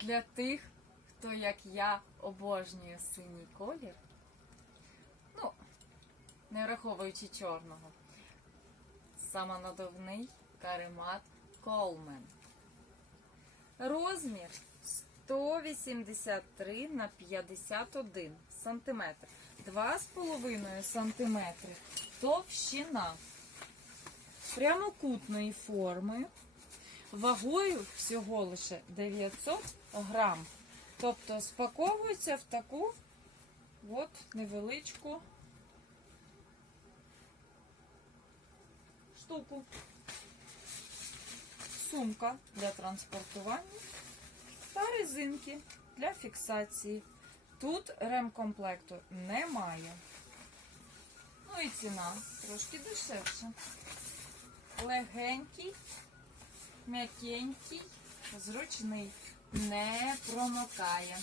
Для тих, хто, як я, обожнює синій колір, ну, не враховуючи чорного, самонадувний каремат Колмен. Розмір 183 на 51 сантиметр. 2,5 сантиметри товщина прямокутної форми, вагою всього лише 900 грам. Тобто спаковується в таку от невеличку штуку. Сумка для транспортування та резинки для фіксації. Тут ремкомплекту немає. Ну і ціна трошки дешевша. Легенький, м'якенький, зручний, не промокає.